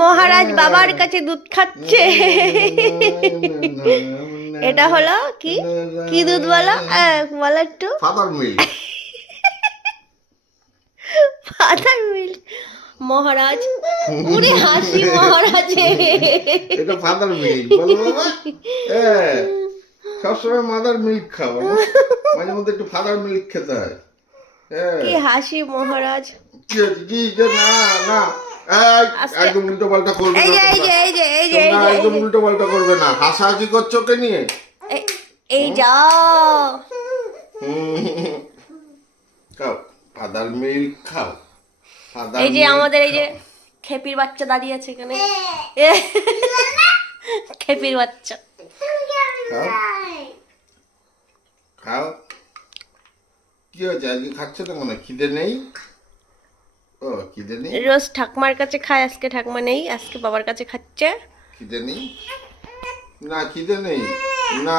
মহারাজ বাবার কাছে দুধ খাচ্ছে। এটা হলো কি কি দুধ বলো, বলো একটু। Father milk. Father milk. মহারাজ পুরে হাসি মহারাজে। এটা ফাদার মিল্ক বলো বাবা। সবসময় মাদার মিল্ক খাও, মাঝে মধ্যে একটু ফাদার মিল্ক খেতে হয়। কি হাসি মহারাজ। না না, একদম উল্টো পাল্টা করবে না, একদম উল্টো পাল্টা করবে না। হাসাহাসি করছো ওকে নিয়ে। এই যাও খাও ফাদার মিল্ক খাও। এই যে আমাদের এই যে খেপির বাচ্চা দাঁড়িয়ে আছে এখানে, খেপির বাচ্চা। খাও। কি হয়েছে আজকে খাচ্ছে না মনে? খিদে নেই? ও খিদে নেই। রোজ ঠাকুমার কাছে খায়, আজকে ঠাকুমা নেই, আজকে বাবার কাছে খাচ্ছে। খিদে নেই? না খিদে নেই না।